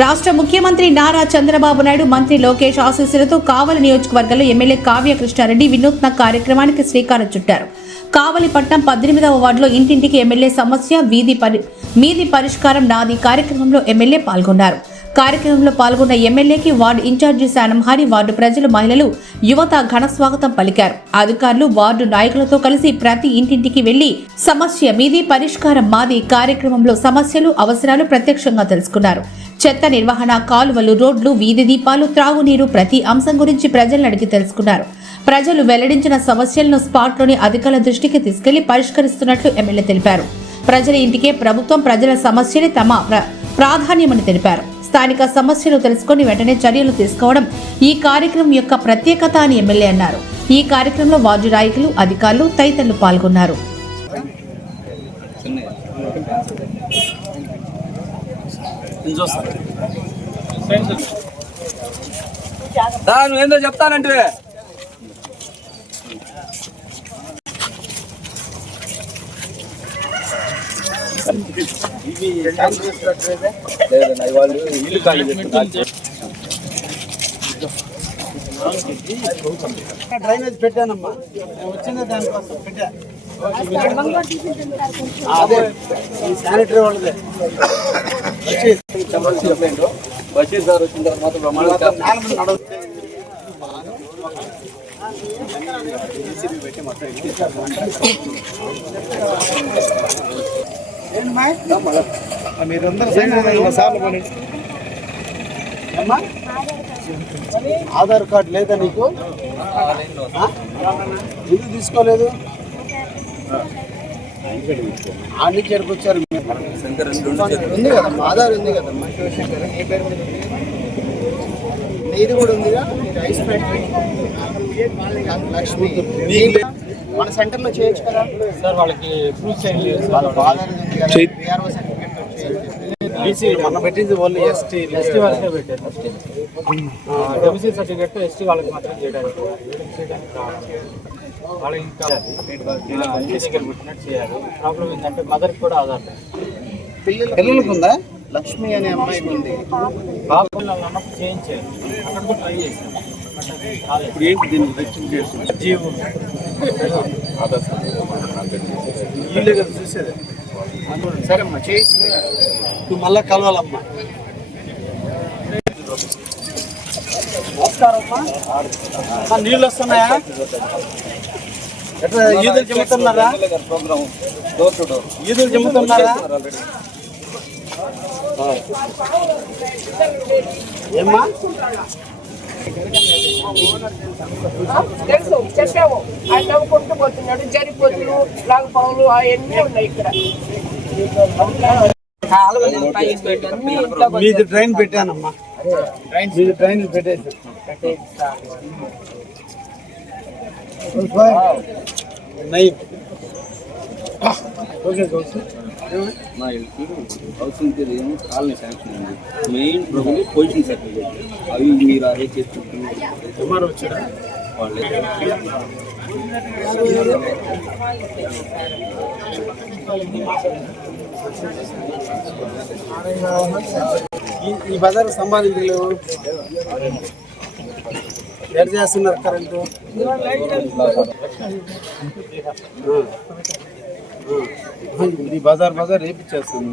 రాష్ట్ర ముఖ్యమంత్రి నారా చంద్రబాబు నాయుడు మంత్రి లోకేష్ ఆశీస్సులతో కావలి నియోజకవర్గంలో ఎమ్మెల్యే కావ్య కృష్ణారెడ్డి వినూత్న కార్యక్రమానికి శ్రీకారం చుట్టారు. కావలిపట్నం 18వ వార్డులో ఇంటింటికి ఎమ్మెల్యే సమస్య మీది పరిష్కారం నాది కార్యక్రమంలో ఎమ్మెల్యే పాల్గొన్నారు. కార్యక్రమంలో పాల్గొన్న ఎమ్మెల్యేకి వార్డు ఇన్ఛార్జి శానంహారి, వార్డు ప్రజలు, మహిళలు, యువత ఘన స్వాగతం పలికారు. అధికారులు వార్డు నాయకులతో కలిసి ప్రతి ఇంటింటికి వెళ్లి సమస్య మీది పరిష్కారం మాది కార్యక్రమంలో సమస్యలు, అవసరాలు ప్రత్యక్షంగా తెలుసుకున్నారు. చెత్త నిర్వహణ, కాలువలు, రోడ్లు, వీధి దీపాలు, త్రాగునీరు ప్రతి అంశం గురించి ప్రజలను అడిగి తెలుసుకున్నారు. ప్రజలు వెల్లడించిన సమస్యలను స్పాట్లోని అధికారుల దృష్టికి తీసుకెళ్లి పరిష్కరిస్తున్నట్లు ఎమ్మెల్యే తెలిపారు. ప్రజల ఇంటికే ప్రభుత్వం, ప్రజల సమస్యలే తమ ప్రాధాన్యమని తెలిపారు. స్థానిక సమస్యలు తెలుసుకుని వెంటనే చర్యలు తీసుకోవడం ఈ కార్యక్రమం యొక్క ప్రత్యేకత అని ఎమ్మెల్యే అన్నారు. ఈ కార్యక్రమంలో వార్డు నాయకులు, అధికారులు తదితరులు పాల్గొన్నారు. ఏందో చెప్తానంటే వాళ్ళు ఇల్లు ఖాళీ డ్రైనేజ్ పెట్టానమ్మా, వచ్చిందే దానికోసం పెట్టా. అదే శానిటరీ వాళ్ళదే బషీర్ సార్ వచ్చిన తర్వాత మీరందరూ అమ్మా ఆధార్ కార్డు లేదా నీకు? ఇది తీసుకోలేదు, అన్ని చేరుకొచ్చారు. ఉంది కదమ్మా, ఆధార్ ఉంది కదమ్మా. శివశంకర్ ఏ పేరు మీద ఉంది? ఇది కూడా ఉందిగా. రైస్ ఫ్యాక్టరీ లక్ష్మి మన సెంటర్లో చేయొచ్చు కదా సార్. వాళ్ళకి ప్రూఫ్ ఆధార్ ఉంది కదా, పిఆర్ఓ సర్టిఫికేట్ బీసీ మొన్న పెట్టింది ఓన్లీ ఎస్టీ వాళ్ళకే పెట్టారు. డొమిసైల్ సర్టిఫికేట్ ఎస్టీ వాళ్ళకి మాత్రం చేయడానికి వాళ్ళకి ఇంకా పెట్టినట్టు చేయాలి. ప్రాబ్లం ఏంటంటే మదర్కి కూడా ఆధార్ పిల్లలకు ఉందా? లక్ష్మి అనే అమ్మాయికి ఉంది. బాబు అన్నప్పుడు చేయించారు, అక్కడ కూడా ట్రై చేశాను. ఇప్పుడు ఏంటి దీనికి రెక్టిఫికేషన్? జీవో వీళ్ళే కదా చూసేది. సరే అమ్మా, చేసి నువ్వు మళ్ళా కలవాలమ్మా. నమస్కారమ్మా. నీళ్ళు వస్తున్నాయా? ఎట్లా ఈదులు చెమ్ముతున్నారా? ఈదులు చెమ్ముతున్నారా? ఏమ్మా తెలుసు, చెప్పాము. ఆయన నవ్వుకుంటూ పోతున్నాడు. జరిపోతులు, లాగపావులు అవన్నీ ఉన్నాయి ఇక్కడ. మీది ట్రైన్ పెట్టానమ్మా, మీది ట్రైన్ పెట్టేసి ఓకే. నా హౌసింగ్ ఏమో కాలనీ శాంక్షన్ ఉంది. మెయిన్ ప్రాబ్లం పొజిషన్ సర్టిఫికేట్, అవి మీరు అరేంజ్ చేసుకుంటున్నారు. ఎంఆర్ఓ వచ్చారా? వాళ్ళే ఈ బజార్ సంబంధించలేవు. ఎక్కడ చేస్తున్నారు కరెంటు? ఈ బజార్ వేపించేస్తాను.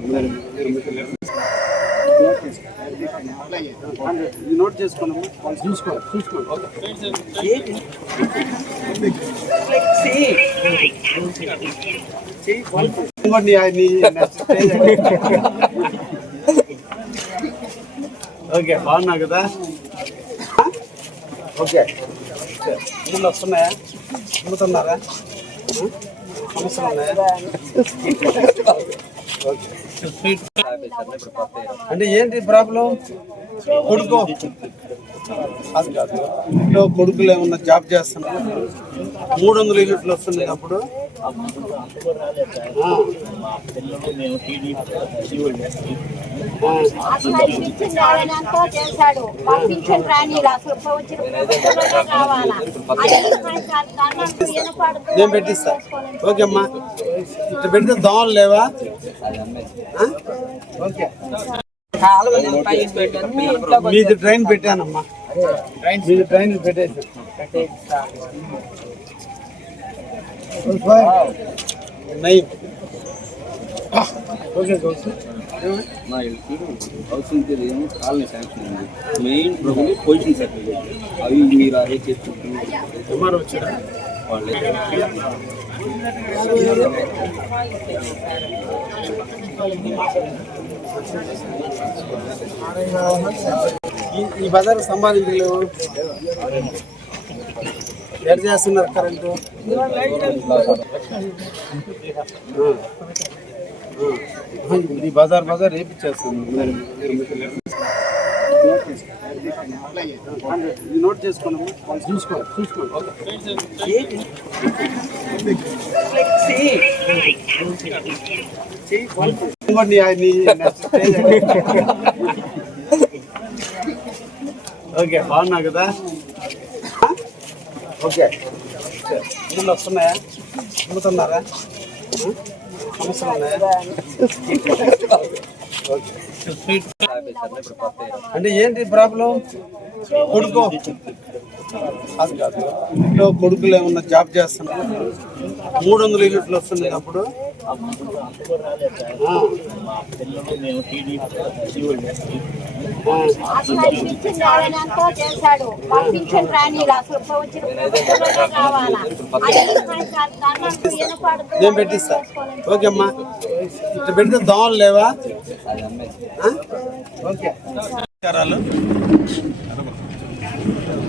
నోట్ చేసుకోండి, చూసుకోండి. ఓకే, బాగున్నా కదా? ఓకే, నీళ్ళు వస్తున్నాయా? అమ్ముతున్నారా? సమస్యలు ఉన్నాయా? అంటే ఏంటి ప్రాబ్లం? కొడుకు ఇంట్లో కొడుకులు ఏమన్నా జాబ్ చేస్తున్నారు? 300 యూనిట్లు వస్తుంది. అప్పుడు నేను పెట్టిస్తా. ఓకే అమ్మా, ఇట్లా పెడితే దోమలు లేవా? ఓకే. మీది ట్రైన్ పెట్టానమ్మా, మీది ట్రైన్ పెట్టేసి ఓకే నా ఇల్లు హౌసింగ్ ఏమో కాలనీ శాంక్షన్ ఉంది. మెయిన్ ప్రాబ్లం పొజిషన్ సర్టిఫికేట్ అవి మీరు అరేంజ్ చేసుకుంటున్నారు వచ్చారా వాళ్ళే. ఈ బజార్ సంపాదించలేవు ఎడ్ చేస్తున్నారు కరెంటు. ఈ బజార్ వేపించేస్తాను. నోట్ చేసుకోండి, ఓకే బాగున్నా కదా. ఓకే ఇల్లు వస్తున్నాయా, అమ్ముతున్నారా, సమస్యలు ఉన్నాయా? అంటే ఏంటి ప్రాబ్లం? కొడుకు అది కాదు, ఇంట్లో కొడుకులు ఏమన్నా జాబ్ చేస్తున్నారు, 300 యూనిట్లు వస్తున్నాయి. అప్పుడు నేను పెట్టిస్తా. ఓకే అమ్మా, ఇట్లా పెడితే దోమలు లేవా? ఓకే.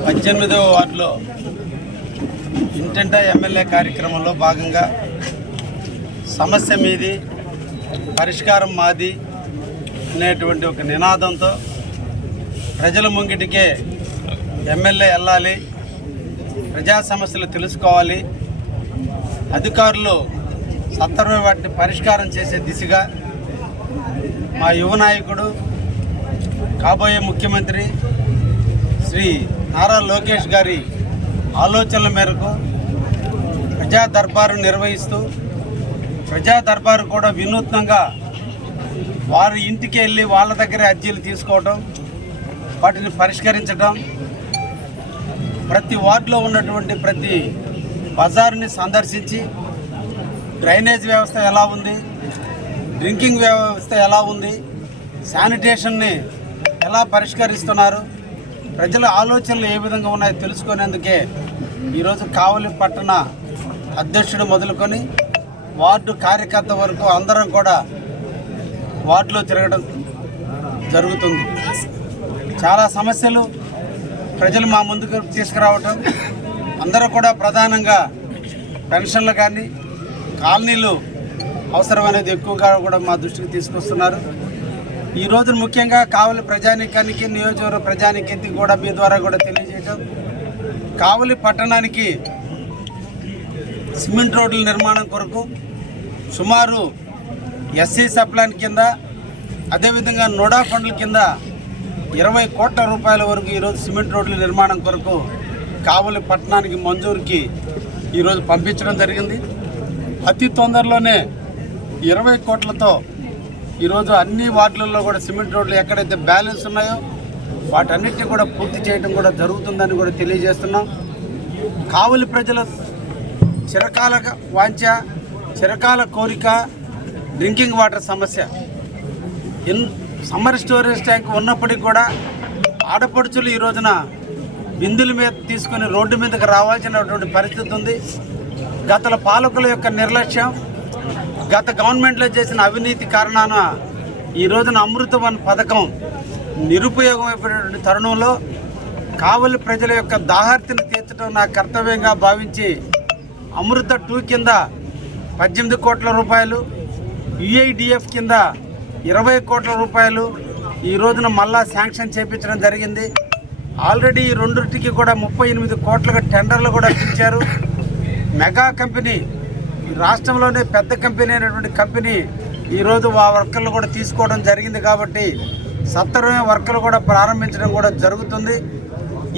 18వ వార్డులో ఇంటింటా ఎమ్మెల్యే కార్యక్రమంలో భాగంగా సమస్య మీది పరిష్కారం మాది అనేటువంటి ఒక నినాదంతో ప్రజల ముంగిటికే ఎమ్మెల్యే వెళ్ళాలి, ప్రజా సమస్యలు తెలుసుకోవాలి, అధికారులు సత్వరమే వాటిని పరిష్కారం చేసే దిశగా మా యువ నాయకుడు కాబోయే ముఖ్యమంత్రి శ్రీ నారా లోకేష్ గారి ఆలోచనల మేరకు ప్రజా దర్బారు నిర్వహిస్తూ ప్రజా దర్బారు కూడా వినూత్నంగా వారి ఇంటికి వెళ్ళి వాళ్ళ దగ్గర అర్జీలు తీసుకోవడం, వాటిని పరిష్కరించడం, ప్రతి వార్డులో ఉన్నటువంటి ప్రతి బజారుని సందర్శించి డ్రైనేజ్ వ్యవస్థ ఎలా ఉంది, డ్రింకింగ్ వ్యవస్థ ఎలా ఉంది, శానిటేషన్ని ఎలా పరిష్కరిస్తున్నారు, ప్రజల ఆలోచనలు ఏ విధంగా ఉన్నాయో తెలుసుకునేందుకే ఈరోజు కావలి పట్టణ అధ్యక్షుడు మొదలుకొని వార్డు కార్యకర్త వరకు అందరం కూడా వార్డులో తిరగడం జరుగుతుంది. చాలా సమస్యలు ప్రజలు మా ముందుకు తీసుకురావటం, అందరూ కూడా ప్రధానంగా పెన్షన్లు కానీ కాలనీలు అవసరమనేది ఎక్కువగా కూడా మా దృష్టికి తీసుకొస్తున్నారు. ఈ రోజు ముఖ్యంగా కావలి ప్రజానీకానికి, నియోజకవర్గ ప్రజానీకానికి కూడా మీ ద్వారా కూడా తెలియజేయడం, కావలి పట్టణానికి సిమెంట్ రోడ్ల నిర్మాణం కొరకు సుమారు ఎస్సీ సప్లాన్ కింద, అదేవిధంగా నోడా ఫండ్ల కింద 20 కోట్ల రూపాయల వరకు ఈరోజు సిమెంట్ రోడ్ల నిర్మాణం కొరకు కావలి పట్టణానికి మంజూరుకి ఈరోజు పంపించడం జరిగింది. అతి తొందరలోనే 20 కోట్లతో ఈరోజు అన్ని వార్డులలో కూడా సిమెంట్ రోడ్లు ఎక్కడైతే బ్యాలెన్స్ ఉన్నాయో వాటన్నిటిని కూడా పూర్తి చేయడం కూడా జరుగుతుందని కూడా తెలియజేస్తున్నాం. కావలి ప్రజల చిరకాల వాంఛ, చిరకాల కోరిక డ్రింకింగ్ వాటర్ సమస్య. సమ్మర్ స్టోరేజ్ ట్యాంక్ ఉన్నప్పటికీ కూడా ఆడపడుచులు ఈ రోజున బిందుల మీద తీసుకొని రోడ్డు మీదకి రావాల్సినటువంటి పరిస్థితి ఉంది. గత పాలకుల యొక్క నిర్లక్ష్యం, గత గవర్నమెంట్లో చేసిన అవినీతి కారణాన ఈ రోజున అమృతవన్ పథకం నిరుపయోగమైపోయినటువంటి తరుణంలో కావలి ప్రజల యొక్క దాహార్తిని తీర్చడం నా కర్తవ్యంగా భావించి అమృత 2 కింద 18 కోట్ల రూపాయలు, యుఐడిఎఫ్ కింద 20 కోట్ల రూపాయలు ఈ రోజున మళ్ళా శాంక్షన్ చేయించడం జరిగింది. ఆల్రెడీ ఈ రెండింటికి కూడా 38 కోట్లుగా టెండర్లు కూడా పిలిచారు. మెగా కంపెనీ, ఈ రాష్ట్రంలోనే పెద్ద కంపెనీ అయినటువంటి కంపెనీ ఈరోజు ఆ వర్కర్లు కూడా తీసుకోవడం జరిగింది. కాబట్టి సత్వరమే వర్కర్లు కూడా ప్రారంభించడం కూడా జరుగుతుంది.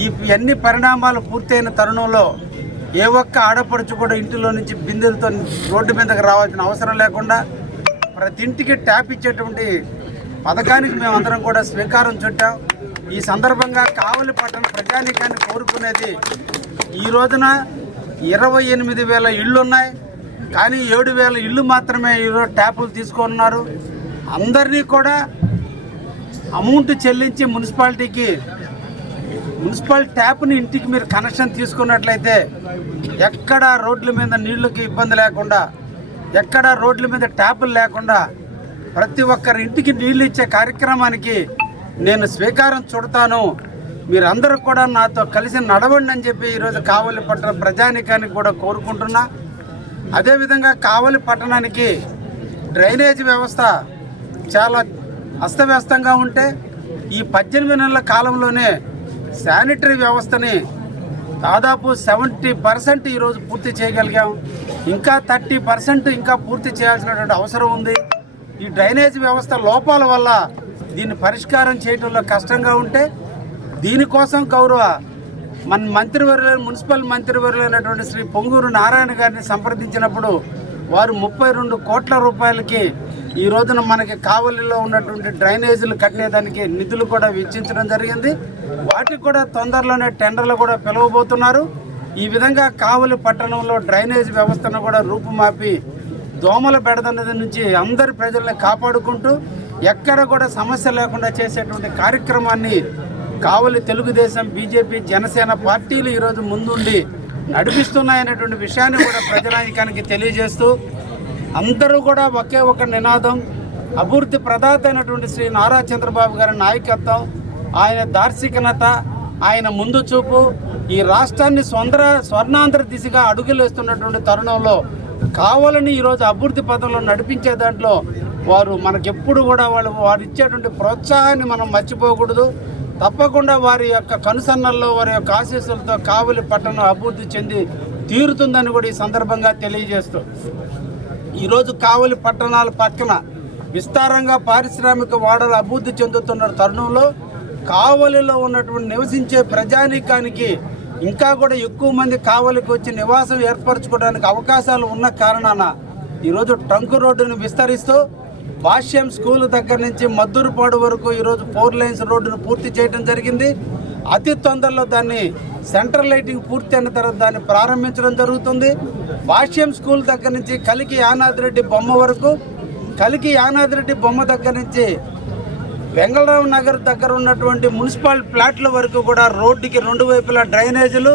ఈ అన్ని పరిణామాలు పూర్తయిన తరుణంలో ఏ ఒక్క ఆడపడుచు కూడా ఇంటిలో నుంచి బిందెలతో రోడ్డు మీదకి రావాల్సిన అవసరం లేకుండా ప్రతి ఇంటికి ట్యాప్ ఇచ్చేటువంటి పథకానికి మేమందరం కూడా శ్రీకారం చుట్టాం. ఈ సందర్భంగా కావలి పట్టణ ప్రజానీకాన్ని కోరుకునేది, ఈ రోజున 28,000 ఇళ్ళు ఉన్నాయి, కానీ 7,000 ఇళ్ళు మాత్రమే ఈరోజు ట్యాపులు తీసుకున్నారు. అందరినీ కూడా అమౌంట్ చెల్లించి మున్సిపల్ ట్యాప్ని ఇంటికి మీరు కనెక్షన్ తీసుకున్నట్లయితే ఎక్కడ రోడ్ల మీద నీళ్ళకి ఇబ్బంది లేకుండా, ఎక్కడ రోడ్ల మీద ట్యాపులు లేకుండా ప్రతి ఒక్కరి ఇంటికి నీళ్ళు ఇచ్చే కార్యక్రమానికి నేను స్వీకారం చుడతాను. మీరందరూ కూడా నాతో కలిసి నడవండి అని చెప్పి ఈరోజు కావలి పట్టణ ప్రజానీకానికి కూడా కోరుకుంటున్నా. అదేవిధంగా కావలి పట్టణానికి డ్రైనేజ్ వ్యవస్థ చాలా అస్తవ్యస్తంగా ఉంటే ఈ 18 నెలల కాలంలోనే శానిటరీ వ్యవస్థని దాదాపు 70% ఈరోజు పూర్తి చేయగలిగాం. ఇంకా 30% ఇంకా పూర్తి చేయాల్సినటువంటి అవసరం ఉంది. ఈ డ్రైనేజ్ వ్యవస్థ లోపాల వల్ల దీన్ని పరిష్కారం చేయడంలో కష్టంగా ఉంటే దీనికోసం మన మున్సిపల్ మంత్రివర్యులైనటువంటి శ్రీ పొంగూరు నారాయణ గారిని సంప్రదించినప్పుడు వారు 32 కోట్ల రూపాయలకి ఈ రోజున మనకి కావలిలో ఉన్నటువంటి డ్రైనేజీలు కట్టేదానికి నిధులు కూడా వెచ్చించడం జరిగింది. వాటికి కూడా తొందరలోనే టెండర్లు కూడా పిలవబోతున్నారు. ఈ విధంగా కావలి పట్టణంలో డ్రైనేజ్ వ్యవస్థను కూడా రూపుమాపి దోమల బెడదన్నది నుంచి అందరి ప్రజల్ని కాపాడుకుంటూ ఎక్కడ కూడా సమస్య లేకుండా చేసేటువంటి కార్యక్రమాన్ని కావలి తెలుగుదేశం, బీజేపీ, జనసేన పార్టీలు ఈరోజు ముందుండి నడిపిస్తున్నాయనేటువంటి విషయాన్ని కూడా ప్రజానీకానికి తెలియజేస్తూ అందరూ కూడా ఒకే ఒక నినాదం, అభివృద్ధి ప్రదాత అయినటువంటి శ్రీ నారా చంద్రబాబు గారి నాయకత్వం, ఆయన దార్శనికత, ఆయన ముందు చూపు ఈ రాష్ట్రాన్ని స్వర్ణాంధ్ర దిశగా అడుగులేస్తున్నటువంటి తరుణంలో కావాలని ఈరోజు అభివృద్ధి పదంలో నడిపించే దాంట్లో వారు మనకెప్పుడు కూడా వారు ఇచ్చేటువంటి ప్రోత్సాహాన్ని మనం మర్చిపోకూడదు. తప్పకుండా వారి యొక్క కనుసన్నల్లో వారి యొక్క ఆశీస్సులతో కావలి పట్టణం అభివృద్ధి చెంది తీరుతుందని కూడా ఈ సందర్భంగా తెలియజేస్తూ ఈరోజు కావలి పట్టణాల పక్కన విస్తారంగా పారిశ్రామిక వాడలు అభివృద్ధి చెందుతున్న తరుణంలో కావలిలో ఉన్నటువంటి నివసించే ప్రజానీకానికి ఇంకా కూడా ఎక్కువ మంది కావలికి వచ్చి నివాసం ఏర్పరచుకోవడానికి అవకాశాలు ఉన్న కారణాన ఈరోజు ట్రంక్ రోడ్డును విస్తరిస్తూ భాష్యం స్కూల్ దగ్గర నుంచి మద్దూరుపాడు వరకు ఈరోజు 4 లైన్స్ రోడ్డును పూర్తి చేయడం జరిగింది. అతి తొందరలో దాన్ని సెంట్రల్ లైటింగ్ పూర్తి అయిన తర్వాత దాన్ని ప్రారంభించడం జరుగుతుంది. భాష్యం స్కూల్ దగ్గర నుంచి కలికి యానాదిరెడ్డి బొమ్మ వరకు, కలికి యానాదిరెడ్డి బొమ్మ దగ్గర నుంచి వెంగళరావు నగర్ దగ్గర ఉన్నటువంటి మున్సిపల్ ప్లాట్ల వరకు కూడా రోడ్డుకి 2 వైపులా డ్రైనేజీలు,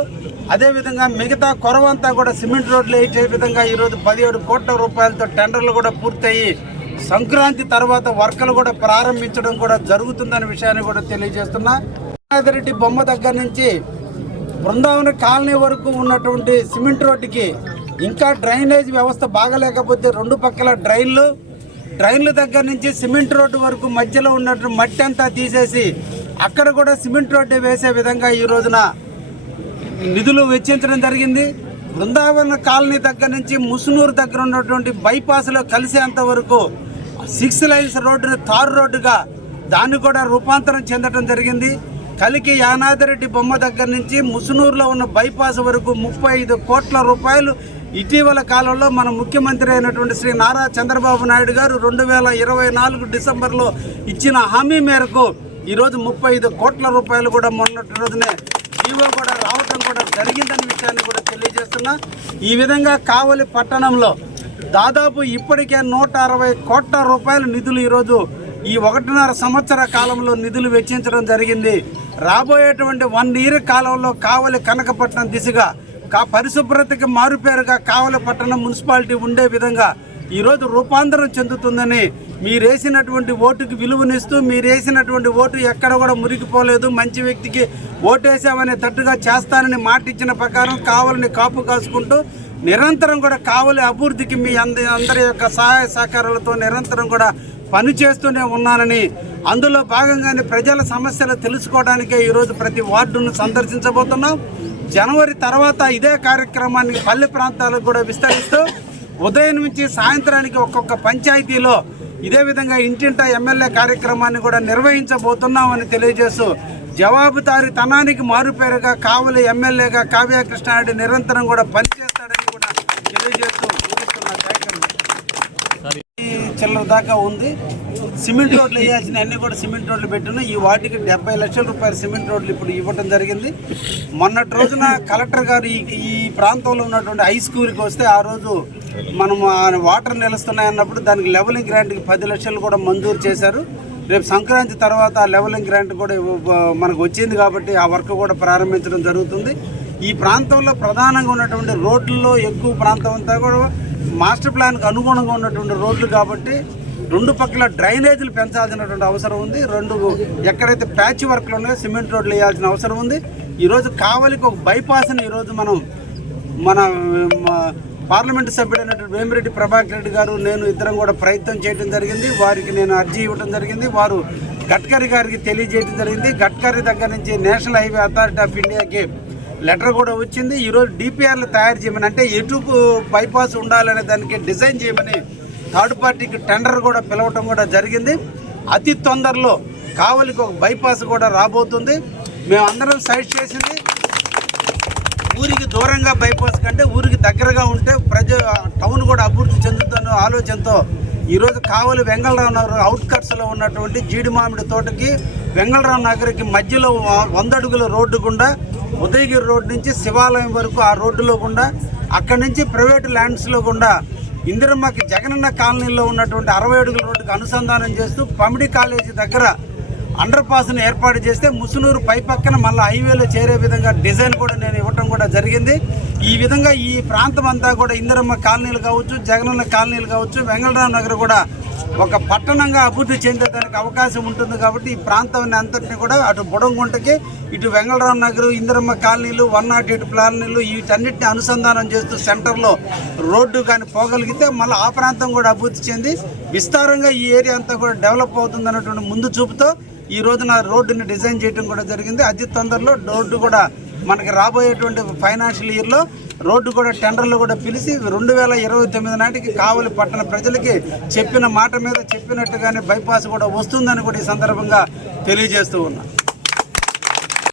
అదేవిధంగా మిగతా కొరవంతా కూడా సిమెంట్ రోడ్లు వేసే విధంగా ఈరోజు 17 కోట్ల రూపాయలతో టెండర్లు కూడా పూర్తయి సంక్రాంతి తర్వాత వర్కలు కూడా ప్రారంభించడం కూడా జరుగుతుందనే విషయాన్ని కూడా తెలియజేస్తున్నా. యానాదిరెడ్డి బొమ్మ దగ్గర నుంచి బృందావన కాలనీ వరకు ఉన్నటువంటి సిమెంట్ రోడ్డుకి ఇంకా డ్రైనేజ్ వ్యవస్థ బాగలేకపోతే 2 పక్కల డ్రైన్ల దగ్గర నుంచి సిమెంట్ రోడ్డు వరకు మధ్యలో ఉన్నటువంటి మట్టి అంతా తీసేసి అక్కడ కూడా సిమెంట్ రోడ్డు వేసే విధంగా ఈ రోజున నిధులు వెచ్చించడం జరిగింది. బృందావన కాలనీ దగ్గర నుంచి ముసునూరు దగ్గర ఉన్నటువంటి బైపాస్లో కలిసేంత వరకు 6 లైన్స్ రోడ్డును తారు రోడ్డుగా దాన్ని కూడా రూపాంతరం చెందడం జరిగింది. కలికి యానాదిరెడ్డి బొమ్మ దగ్గర నుంచి ముసునూరులో ఉన్న బైపాస్ వరకు 35 కోట్ల రూపాయలు ఇటీవల కాలంలో మన ముఖ్యమంత్రి అయినటువంటి శ్రీ నారా చంద్రబాబు నాయుడు గారు 2024 డిసెంబర్లో ఇచ్చిన హామీ మేరకు ఈరోజు 35 కోట్ల రూపాయలు కూడా మొన్నటి రోజునే జీవో కూడా రావటం కూడా జరిగిందనే విషయాన్ని కూడా తెలియజేస్తున్నా. ఈ విధంగా కావలి పట్టణంలో దాదాపు ఇప్పటికే 160 కోట్ల రూపాయల నిధులు ఈరోజు ఈ 1.5 సంవత్సర కాలంలో నిధులు వెచ్చించడం జరిగింది. రాబోయేటువంటి 1 ఇయర్ కాలంలో కావలి కనకపట్నం దిశగా పరిశుభ్రతకి మారుపేరుగా కావలి పట్టణం మున్సిపాలిటీ ఉండే విధంగా ఈరోజు రూపాంతరం చెందుతుందని, మీరేసినటువంటి ఓటుకి విలువనిస్తూ మీరేసినటువంటి ఓటు ఎక్కడ కూడా మురిగిపోలేదు, మంచి వ్యక్తికి ఓటేసామనే తట్టుగా చేస్తానని మాట ఇచ్చిన ప్రకారం కావలిని కాపు కాసుకుంటూ నిరంతరం కూడా కావలి అభివృద్ధికి మీ అందరి యొక్క సహాయ సహకారాలతో నిరంతరం కూడా పనిచేస్తూనే ఉన్నానని, అందులో భాగంగానే ప్రజల సమస్యలు తెలుసుకోవడానికే ఈరోజు ప్రతి వార్డును సందర్శించబోతున్నాం. జనవరి తర్వాత ఇదే కార్యక్రమాన్ని పల్లె ప్రాంతాలకు కూడా విస్తరిస్తూ ఉదయం నుంచి సాయంత్రానికి ఒక్కొక్క పంచాయతీలో ఇదే విధంగా ఇంటింటా ఎమ్మెల్యే కార్యక్రమాన్ని కూడా నిర్వహించబోతున్నామని తెలియజేస్తూ జవాబుదారీతనానికి మారుపేరుగా కావలి ఎమ్మెల్యేగా కావ్య కృష్ణారెడ్డి నిరంతరం కూడా పనిచేస్తాడని కూడా తెలియజేస్తూ ముగిస్తున్న కార్యక్రమం చిల్లర దాకా ఉంది. సిమెంట్ రోడ్లు వేయాల్సిన అన్ని కూడా సిమెంట్ రోడ్లు పెట్టిన ఈ వాటికి 70 లక్షల రూపాయల సిమెంట్ రోడ్లు ఇప్పుడు ఇవ్వడం జరిగింది. మొన్నటి రోజున కలెక్టర్ గారు ఈ ప్రాంతంలో ఉన్నటువంటి హై స్కూల్కి వస్తే ఆ రోజు మనం వాటర్ నిలుస్తున్నాయి అన్నప్పుడు దానికి లెవెలింగ్ గ్రాంట్కి 10 లక్షలు కూడా మంజూరు చేశారు. రేపు సంక్రాంతి తర్వాత ఆ లెవెలింగ్ గ్రాంట్ కూడా మనకు వచ్చింది కాబట్టి ఆ వర్క్ కూడా ప్రారంభించడం జరుగుతుంది. ఈ ప్రాంతంలో ప్రధానంగా ఉన్నటువంటి రోడ్లలో ఎక్కువ ప్రాంతం అంతా కూడా మాస్టర్ ప్లాన్కి అనుగుణంగా ఉన్నటువంటి రోడ్లు కాబట్టి రెండు పక్కల డ్రైనేజీలు పెంచాల్సినటువంటి అవసరం ఉంది. ఎక్కడైతే ప్యాచ్ వర్క్లు ఉన్నాయో సిమెంట్ రోడ్లు వేయాల్సిన అవసరం ఉంది. ఈరోజు కావలికి ఒక బైపాస్ని ఈరోజు మన పార్లమెంటు సభ్యుడైనటువంటి వేమిరెడ్డి ప్రభాకర్ రెడ్డి గారు నేను ఇద్దరం కూడా ప్రయత్నం చేయడం జరిగింది. వారికి నేను అర్జీ ఇవ్వడం జరిగింది. వారు గడ్కరీ గారికి తెలియజేయడం జరిగింది. గడ్కరీ దగ్గర నుంచి నేషనల్ హైవే అథారిటీ ఆఫ్ ఇండియాకి లెటర్ కూడా వచ్చింది. ఈరోజు డిపిఆర్లు తయారు చేయమని, అంటే ఎటు బైపాస్ ఉండాలనే దానికి డిజైన్ చేయమని థర్డ్ పార్టీకి టెండర్ కూడా పిలవటం కూడా జరిగింది. అతి తొందరలో కావలికి ఒక బైపాస్ కూడా రాబోతుంది. మేమందరం సైడ్ చేసింది ఊరికి దూరంగా బైపాస్ కంటే ఊరికి దగ్గరగా ఉంటే టౌన్ కూడా అభివృద్ధి చెందుతున్న ఆలోచనతో ఈరోజు కావలి వెంగళరావు నగర్ అవుట్కట్స్లో ఉన్నటువంటి జీడి మామిడి తోటకి వెంగళరావు నగర్కి మధ్యలో 100 అడుగుల రోడ్డు గుండా ఉదయగిరి రోడ్డు నుంచి శివాలయం వరకు ఆ రోడ్డులో గుండా అక్కడి నుంచి ప్రైవేట్ ల్యాండ్స్లో గుండా ఇందిరమ్మకి జగనన్న కాలనీలో ఉన్నటువంటి 60 అడుగుల రోడ్డుకి అనుసంధానం చేస్తూ పమిడి కాలేజీ దగ్గర అండర్ పాస్ను ఏర్పాటు చేస్తే ముసునూరు పై పక్కన మళ్ళీ హైవేలో చేరే విధంగా డిజైన్ కూడా నేను ఇవ్వటం కూడా జరిగింది. ఈ విధంగా ఈ ప్రాంతం అంతా కూడా ఇందిరమ్మ కాలనీలు కావచ్చు, జగనన్న కాలనీలు కావచ్చు, వెంగళరావు నగర్ కూడా ఒక పట్టణంగా అభివృద్ధి చెందేదానికి అవకాశం ఉంటుంది. కాబట్టి ఈ ప్రాంతాన్ని అంతటిని కూడా అటు బుడంగుంటకి ఇటు వెంగళరావు నగర్, ఇందిరమ్మ కాలనీలు, 108 కాలనీలు వీటన్నిటిని అనుసంధానం చేస్తూ సెంటర్లో రోడ్డు కానీ పోగలిగితే మళ్ళీ ఆ ప్రాంతం కూడా అభివృద్ధి చెంది విస్తారంగా ఈ ఏరియా అంతా కూడా డెవలప్ అవుతుంది అన్నటువంటి ముందు చూపుతో ఈ రోజున రోడ్డుని డిజైన్ చేయడం కూడా జరిగింది. అతి తొందరలో రోడ్డు కూడా మనకి రాబోయేటువంటి ఫైనాన్షియల్ ఇయర్లో రోడ్డు కూడా టెండర్లు కూడా పిలిచి 2029 నాటికి కావలి పట్టణ ప్రజలకి చెప్పిన మాట మీద చెప్పినట్టుగానే బైపాస్ కూడా వస్తుందని కూడా ఈ సందర్భంగా తెలియజేస్తూ ఉన్నా.